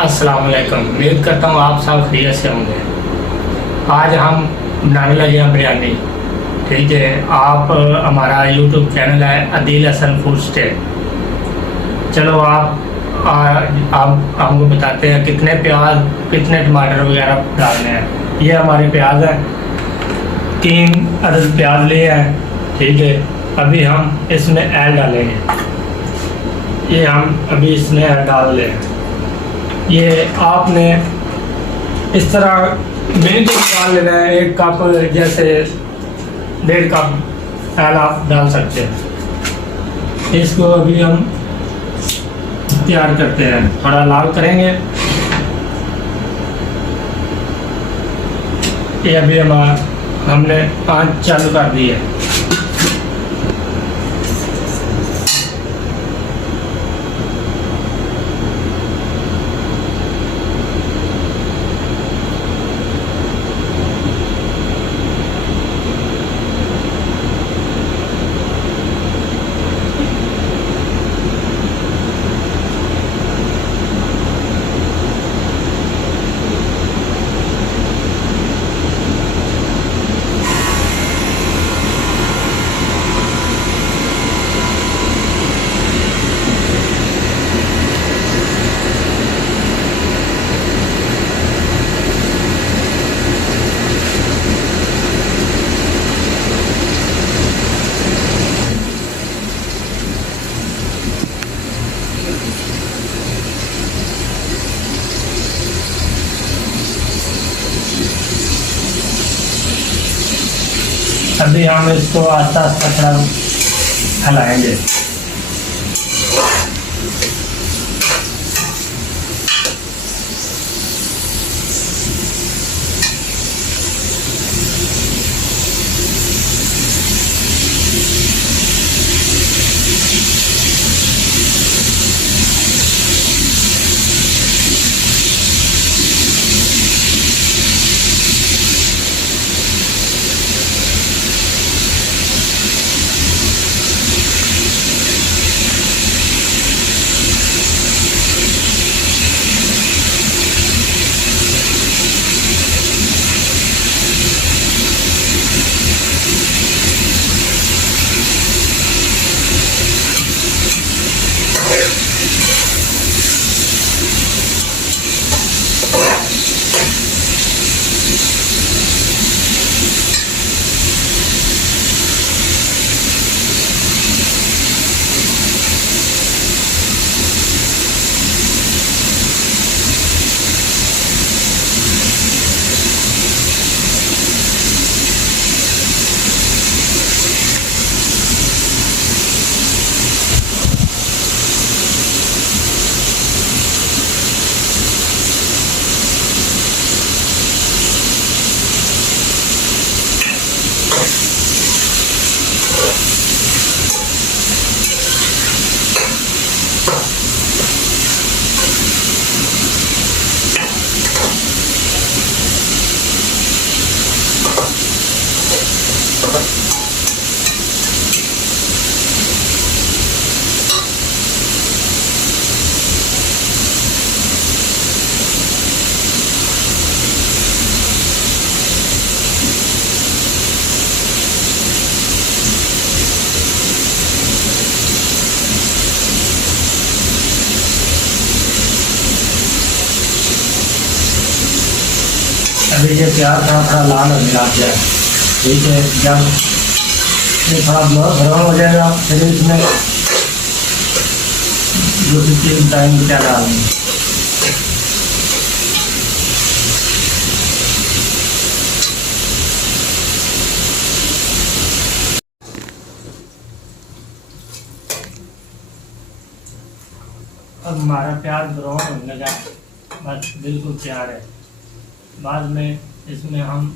अस्सलाम वालेकुम। उम्मीद करता हूँ आप सब खैरियत से होंगे। आज हम बनाने लगे हैं बिरयानी। ठीक है, आप हमारा यूट्यूब चैनल है अदील हसन फूड स्टेट। चलो आप हमको बताते हैं कितने प्याज कितने टमाटर वगैरह डालने हैं। ये हमारे प्याज हैं, 3 अदद प्याज लिए हैं। ठीक है, अभी हम इसमें ऐड डालेंगे। ये हम अभी इसमें ऐड डाल लें। ये आपने इस तरह मिनी के डाल लेना है। 1 कप जैसे 1.5 कप ऐड आप डाल सकते हैं। इसको अभी हम तैयार करते हैं, थोड़ा लाल करेंगे। ये अभी हमने आंच चालू कर दी है। अभी हम इसको आस्ता आस्ता थोड़ा हिलाएंगे। अभी ये प्याज थोड़ा लाल होने लग गया। ठीक है, जब ये थोड़ा ब्राउन हो जाएगा फिर इसमें दूसरी चीज टाइम क्या डालेंगे। अब हमारा प्याज ब्राउन होने लगा, बस बिल्कुल तैयार है। बाद में इसमें हम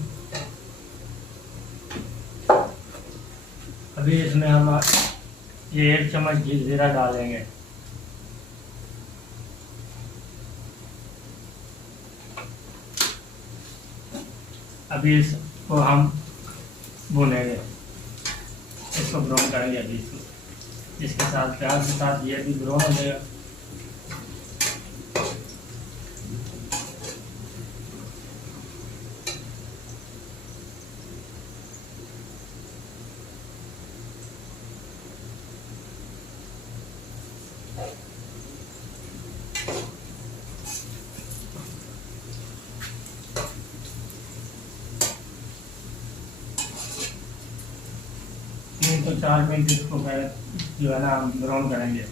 ये 1 चम्मच घी जीरा डालेंगे। अभी इसको हम भूनेंगे, इसको ब्राउन करेंगे। अभी इसके साथ प्याज के साथ ये भी ब्राउन हो जाएगा। 4 मिनट इसको जो है ना ब्राउन करेंगे।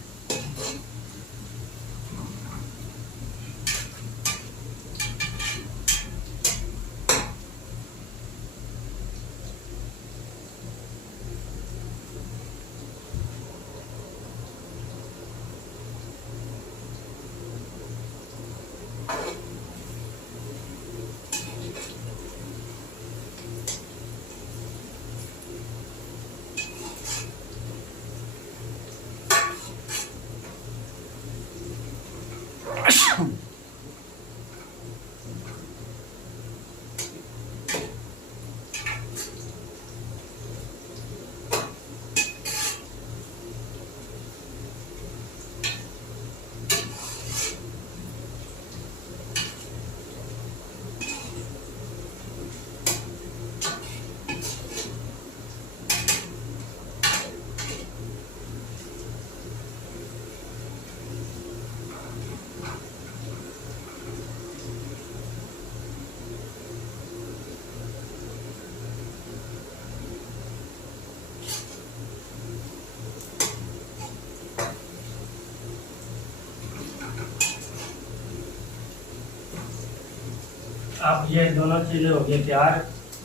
अब ये दोनों चीज़ें हो गई तैयार।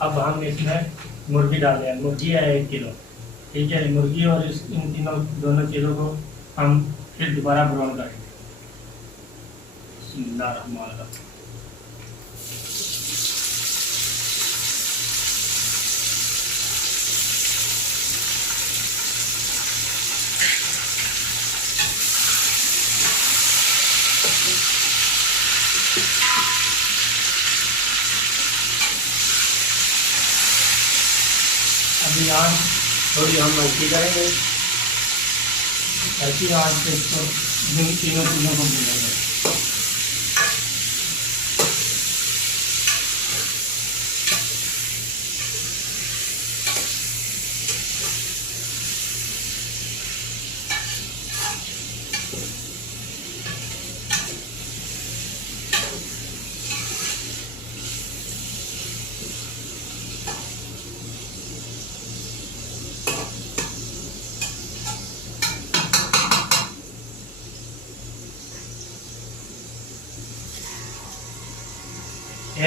अब हम इसमें मुर्गी डाल दें। मुर्गी है 1 किलो, ठीक है। मुर्गी और इन दोनों चीज़ों को हम फिर दोबारा ब्राउन करेंगे। बिस्मिल्लाहिर्रहमानिर्रहीम। अभी आँच थोड़ी हम हल्की करेंगे। ऐसी आँच पे इसको तीनों चीज़ों को भूनेंगे।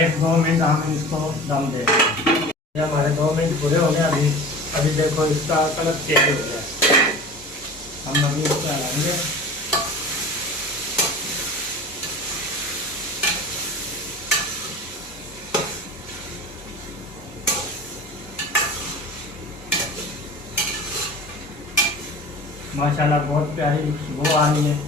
एक 2 मिनट हम इसको दम देंगे। हमारे 2 मिनट पूरे हो गए। अभी देखो इसका कलर चेंज हो गया। हम अभी इसको हलाएंगे। माशाल्लाह बहुत प्यारी खुशबू आ रही है।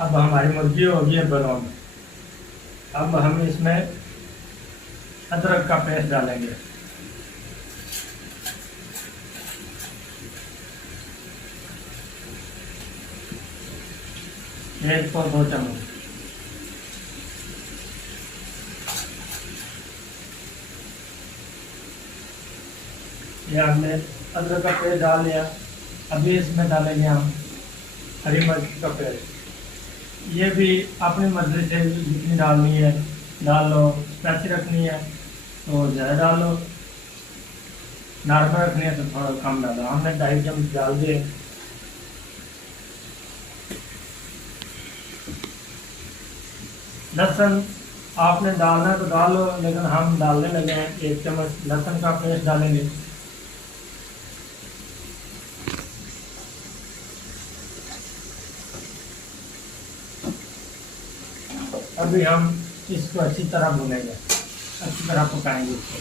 अब हमारी मुर्गी हो गई है ब्राउन। अब हम इसमें अदरक का पेस्ट डालेंगे। एक को 2 चम्मच। ये हमने अदरक का पेस्ट डाल लिया। अभी इसमें डालेंगे हम हरी मिर्च का पेस्ट। ये भी अपनी मर्जी से जितनी डालनी है डाल लो। स्पाइसी रखनी है तो ज़्यादा डाल लो, नॉर्मल रखनी है तो थोड़ा कम डालो। हमने 2.5 चम्मच डाल दिए। लहसुन आपने डालना है तो डालो, लेकिन हम डालने लगे हैं। 1 चम्मच लहसुन का पेस्ट डालेंगे। अभी हम इसको अच्छी तरह भूनेंगे, अच्छी तरह पकाएंगे इसको।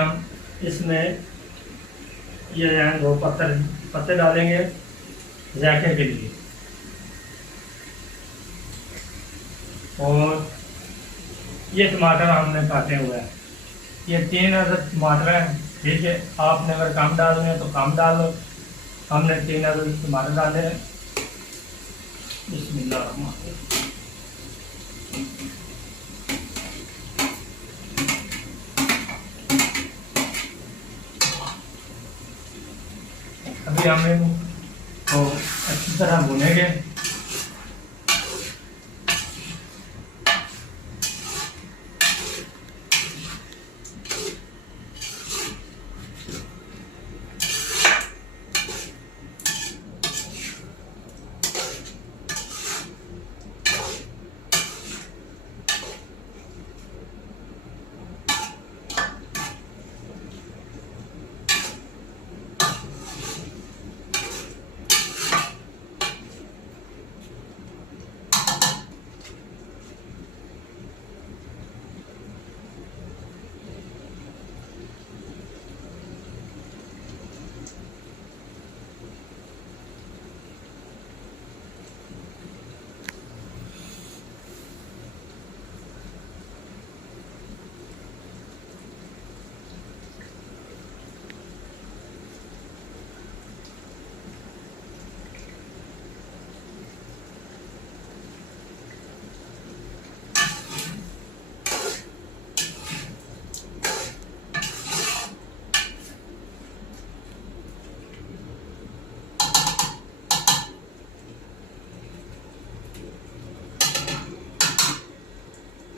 हम इसमें ये 2 पत्ते डालेंगे जायके के लिए। और ये टमाटर हमने काटे हुए हैं। ये 3 अदद टमाटर हैं। ठीक है, आपने अगर कम डालने हैं तो कम डालो। हमने 3 अदद टमाटर डाले हैं। बिस्मिल्लाह रहमान रहीम। अभी हम इनको अच्छी तरह भुनेंगे।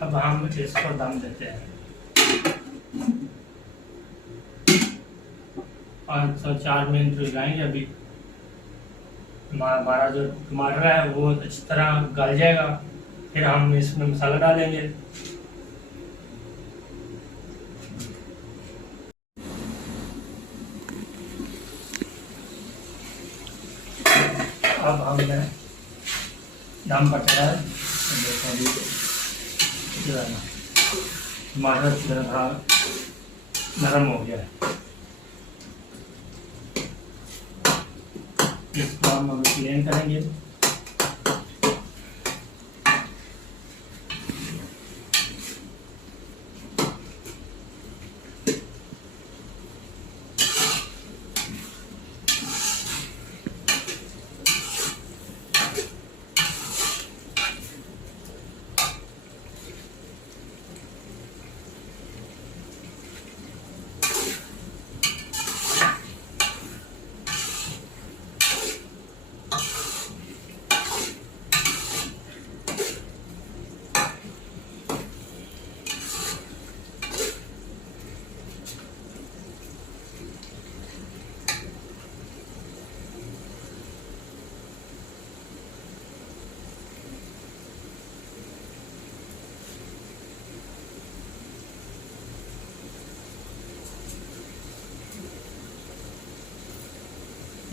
अब हम इसको दम देते हैं। 5 से 4 मिनट लगाएंगे। अभी हमारा जो टमाटर है वो अच्छी तरह गल जाएगा। फिर हम इसमें मसाला डालेंगे। अब हमने दम पकड़ा है। टमाटर थोड़ा नरम हो गया है। इसको हम अभी प्लेन करेंगे।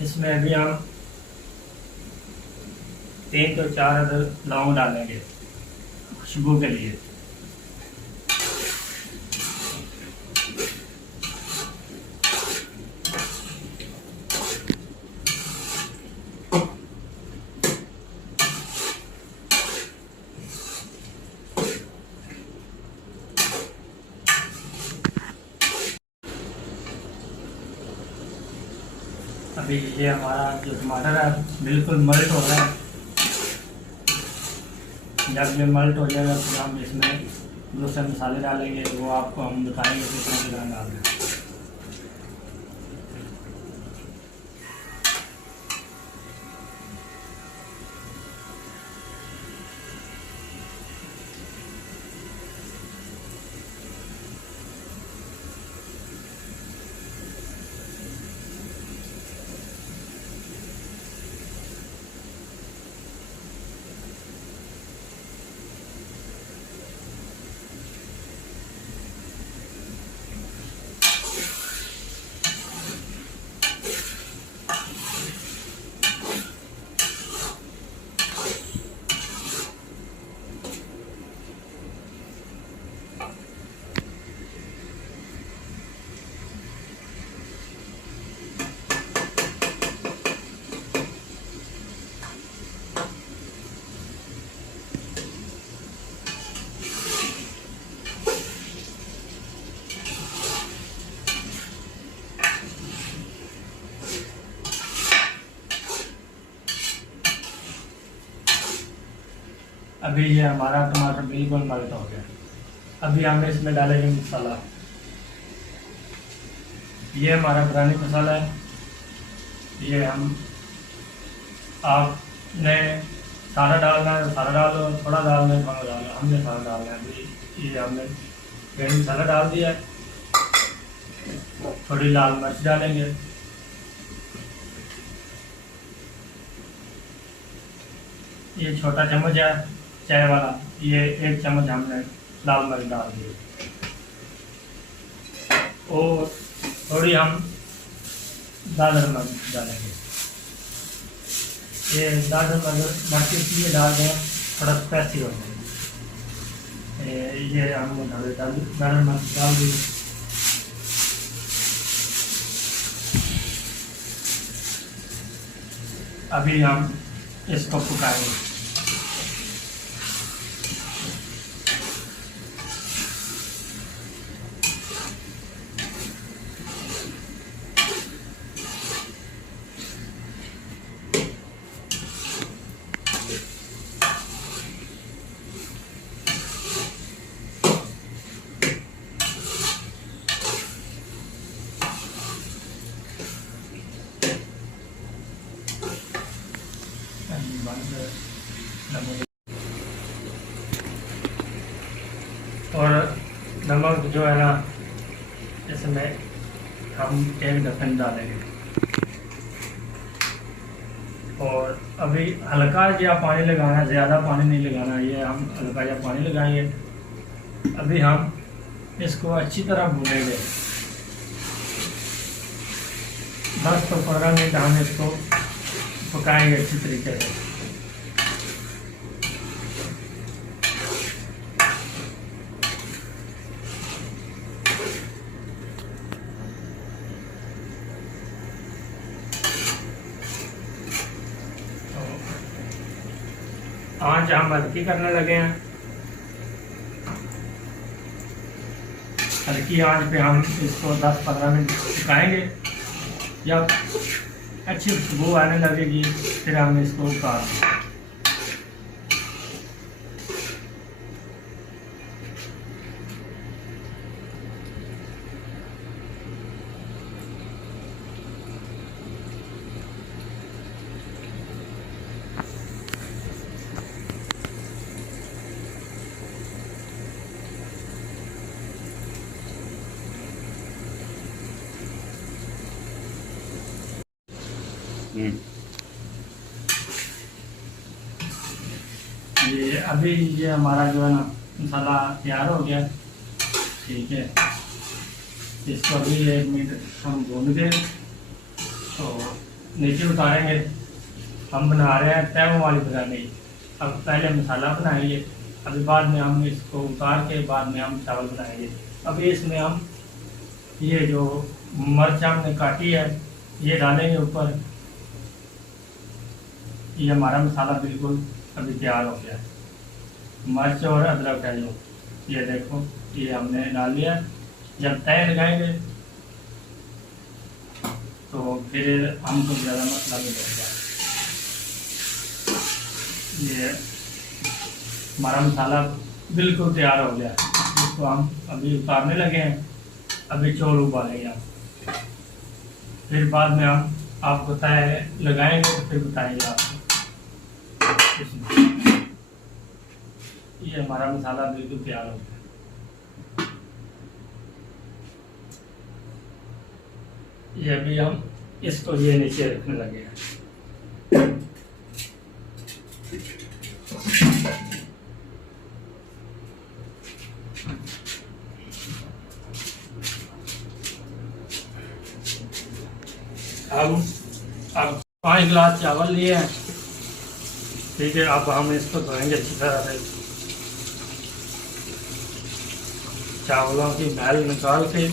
इसमें अभी हम 3 से 4 अदद लौंग डालेंगे खुशबू के लिए। अभी ये हमारा जो टमाटर है बिल्कुल मल्ट हो रहा है। जब ये मल्ट हो जाएगा तो हम इसमें दूसरे मसाले डालेंगे, वो आपको हम बताएंगे कितना कितना डालना है। अभी ये हमारा टमाटर बिल्कुल मेल्ट हो गया। अभी हम इसमें डालेंगे मसाला। ये हमारा बिरयानी मसाला है। ये आपने सारा डालना है तो सारा डालो, थोड़ा डालना है थोड़ा डालना है, हमने सारा डालना है। अभी ये हमने बिरयानी मसाला डाल दिया है। थोड़ी लाल मिर्च डालेंगे। ये छोटा चम्मच है चाय वाला, ये 1 चम्मच हमने लाल मिर्च डाल दी। और थोड़ी हम दादर मिर्च डालेंगे। ये दादर मिर्च इसलिए डाल दें थोड़ा स्पाइसी हो जाए। ये हमने दादर मिर्च डाल दी। अभी हम इसको पकाएंगे। और नमक जो है ना, इसमें हम 1 ढक्कन डालेंगे। और अभी हल्का या पानी लगाना, ज़्यादा पानी नहीं लगाना। ये हम हल्का या पानी लगाएंगे। अभी हम इसको अच्छी तरह भूनेंगे। 10 से 15 मिनट हम इसको पकाएंगे अच्छी तरीके से। आँच हम हल्की करने लगे हैं। हल्की आँच पे हम इसको 10-15 मिनट पकाएंगे। जब अच्छी खुशबू आने लगेगी फिर हम इसको उतार देंगे। ये अभी ये हमारा जो है ना मसाला तैयार हो गया। ठीक है, इसको अभी 1 मिनट हम भून के तो नीचे उतारेंगे। हम बना रहे हैं तैमूर वाली बिरयानी। अब पहले मसाला बनाएंगे, अभी बाद में हम इसको उतार के बाद में हम चावल बनाएंगे। अभी इसमें हम ये जो मिर्च हमने काटी है ये डालेंगे ऊपर। ये हमारा मसाला बिल्कुल अभी तैयार हो गया है। मिर्च और अदरक है जो, ये देखो ये हमने डाल लिया। जब तय लगाएंगे तो फिर हमको ज़्यादा मसाला भी लगेगा। ये हमारा मसाला बिल्कुल तैयार हो गया। इसको हम अभी उतारने लगे हैं। अभी चौल उबालेंगे हम, फिर बाद में हम आपको तय लगाएंगे तो फिर बताएंगे आपको। ये हमारा मसाला बिल्कुल तैयार हो गया। ये अभी हम इसको ये नीचे रखने लगे हैं। अब 5 गिलास चावल लिए हैं। ठीक है, अब हम इसको धोएंगे अच्छी तरह से। चावलों की मैल निकाल के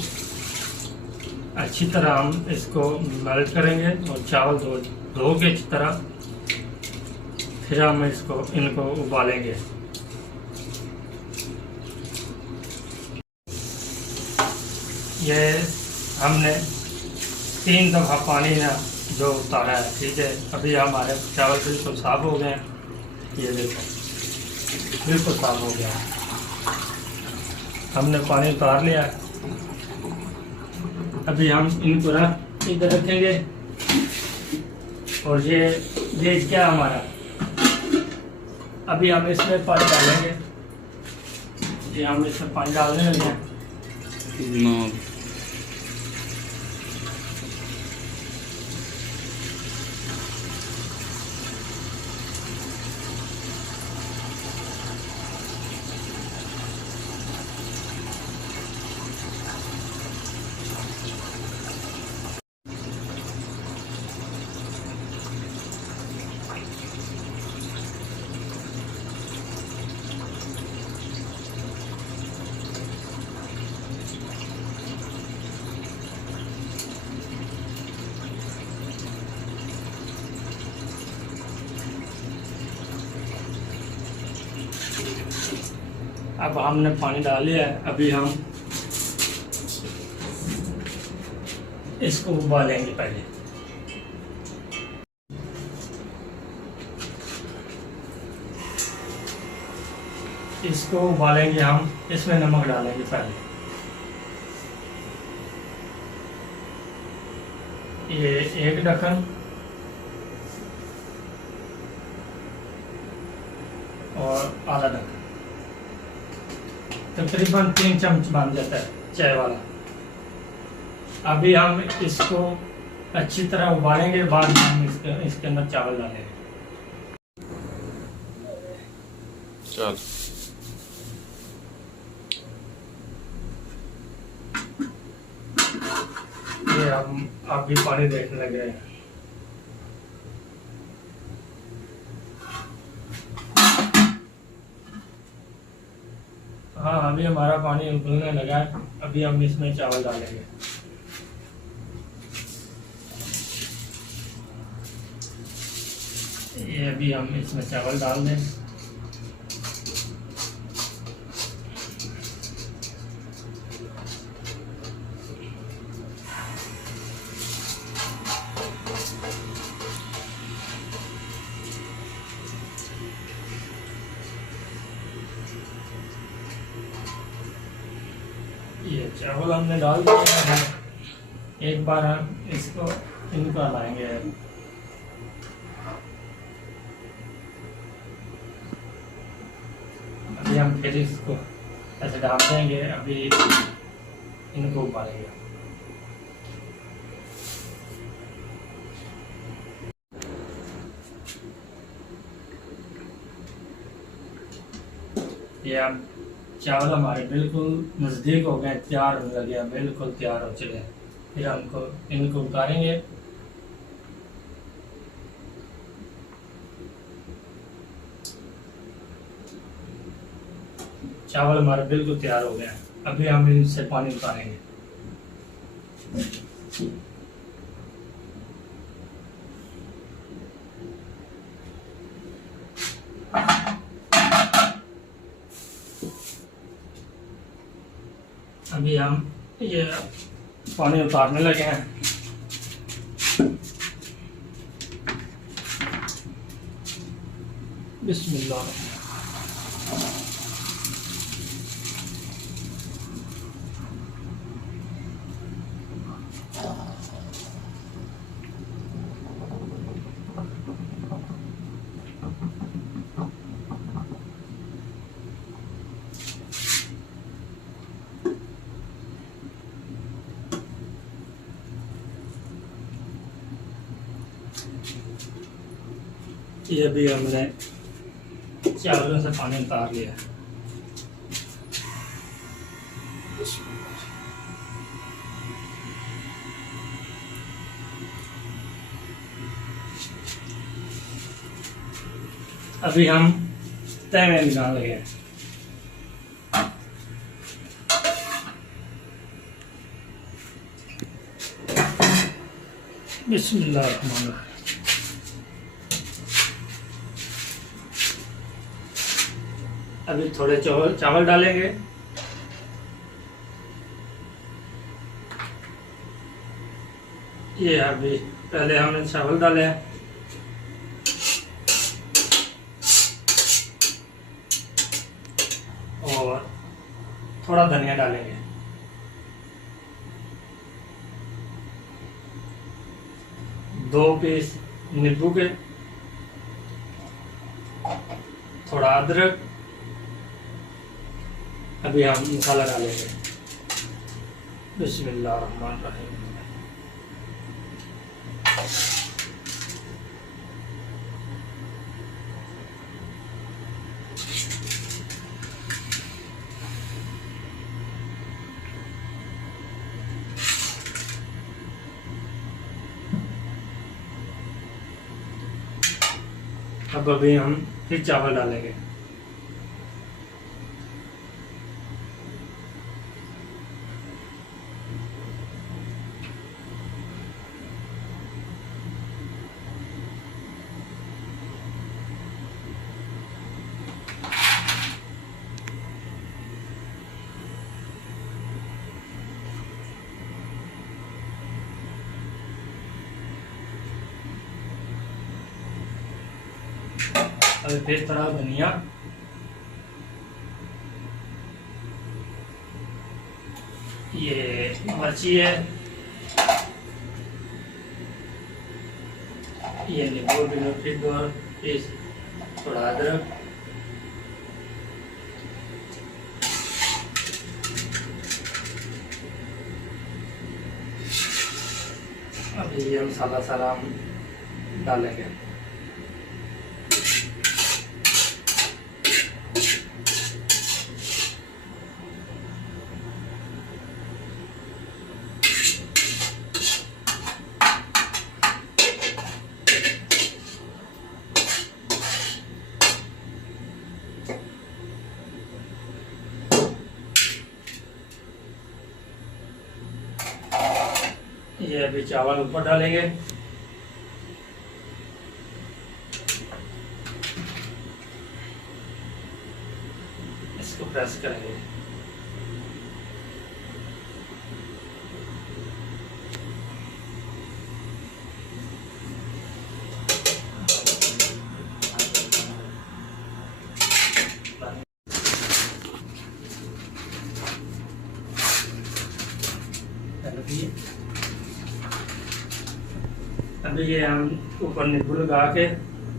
अच्छी तरह हम इसको मेल्ट करेंगे और चावल धो के अच्छी तरह फिर हम इनको उबालेंगे। ये हमने 3 दफ़ा पानी ना जो उतारा है। ठीक है, अभी हमारे चावल बिल्कुल साफ हो गए हैं। ये देखो बिल्कुल साफ हो गया। हमने पानी उतार लिया। अभी हम इनको इधर रखेंगे और ये क्या हमारा, अभी हम इसमें पानी डालेंगे। ये हम इसमें पानी डालने लगे हैं। अब हमने पानी डाल लिया है। अभी हम इसको उबालेंगे। पहले इसको उबालेंगे हम। इसमें नमक डालेंगे पहले। ये एक ढक्कन और आधा ढक्कन, तकरीबन 3 चम्मच बन जाता है चाय वाला। अभी हम इसको अच्छी तरह उबालेंगे, बाद में हम इसके अंदर चावल डालेंगे। चल ये हम अभी पानी देखने लग रहे हैं। हाँ, अभी हमारा पानी उबलने लगा है। अभी हम इसमें चावल डालेंगे। ये अभी हम इसमें चावल डाल दें। ये चावल हमने डाल दिया है। एक बार हम इसको इनको हलाएंगे। अभी हम फिर इसको ऐसे डाल देंगे। अभी इनको उबालेंगे। ये अब चावल हमारे बिल्कुल नज़दीक हो गए, तैयार होने लगे, बिल्कुल तैयार हो चुके हैं। फिर हमको इनको उतारेंगे। चावल हमारे बिल्कुल तैयार हो गए हैं। अभी हम इनसे पानी उतारेंगे। अभी हम ये पानी उतारने लगे हैं। बिस्मिल्लाह। ये भी हमने चावलों से पानी उतार लिया। अभी हम तय में निकाल लगे हैं। बिस्मिल्लाह रहमान रहीम। अभी थोड़े चावल डालेंगे। ये अभी पहले हमने चावल डाले हैं। और थोड़ा धनिया डालेंगे। दो पीस नींबू के, थोड़ा अदरक। अभी हम मसाला डालेंगे। बिस्मिल्लाहिर्रहमानिर्रहीम। अब अभी हम फिर चावल डालेंगे। अभी फिर थोड़ा धनिया, ये मिर्ची है, ये नींबू फिर दो पीस, थोड़ा अदरक, अभी ये मसाला सारा हम डालेंगे। ये अभी चावल ऊपर डालेंगे। इसको प्रेस करेंगे। अभी ये हम ऊपर नींबू लगा के,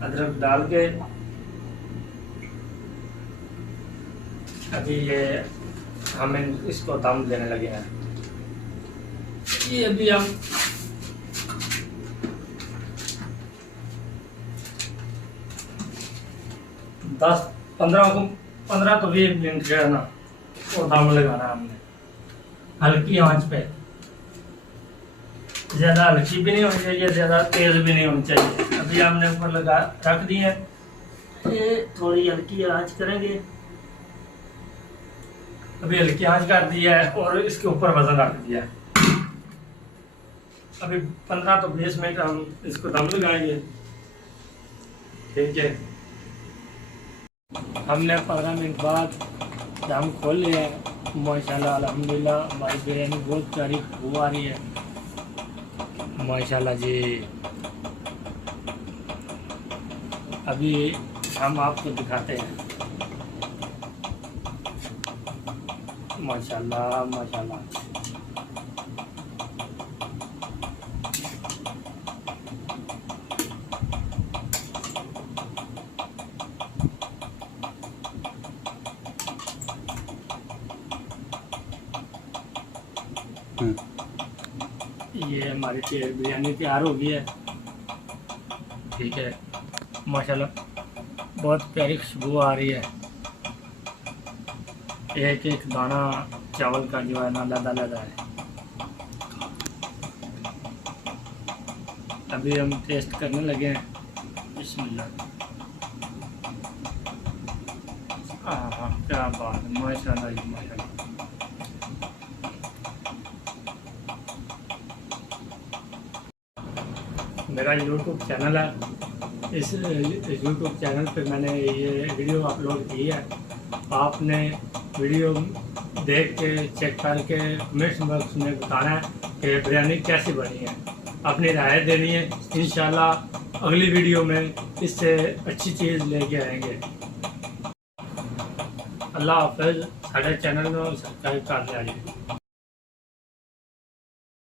अदरक डाल के, अभी ये हम इसको दम देने लगे हैं। ये अभी हम 15 तो 20 मिनट जो है ना वो दम लगाना है हमने हल्की आंच पे। ज़्यादा हल्की भी नहीं होनी चाहिए, ज़्यादा तेज़ भी नहीं होनी चाहिए। अभी हमने ऊपर लगा रख दी है, ये थोड़ी हल्की आंच करेंगे। अभी हल्की आंच कर दी है और इसके ऊपर वजन रख दिया है। अभी 15 तो 20 मिनट हम इसको दम लगाएंगे। ठीक है, हमने 15 मिनट बाद दम खोल लिया है। माशाल्लाह अल्हम्दुलिल्लाह हमारी बिरयानी बहुत प्यारी खुशबू आ रही है। माशाल्लाह जी। अभी हम आपको दिखाते हैं। माशाल्लाह माशाल्लाह। ये हमारी बिरयानी तैयार हो गई है। ठीक है, माशाल्लाह बहुत प्यारी खुशबू आ रही है। एक एक दाना चावल का जो है ना लदा है। अभी हम टेस्ट करने लगे हैं। बिस्मिल्लाह। हाँ, क्या बात है, माशाल्लाह जी माशाल्लाह। मेरा YouTube चैनल है। इस YouTube चैनल पे मैंने ये वीडियो अपलोड की है। आपने वीडियो देख के चेक करके कमेंट बॉक्स में बताना है कि बिरयानी कैसी बनी है। अपनी राय देनी है। इंशाल्लाह अगली वीडियो में इससे अच्छी चीज़ लेके आएंगे। ਅੱਲਾ ਹਾਫਿਜ਼। ਸਾਡੇ ਚੈਨਲ ਨੂੰ ਸਬਸਕ੍ਰਾਈਬ ਕਰ ਲਿਆ ਜੀ।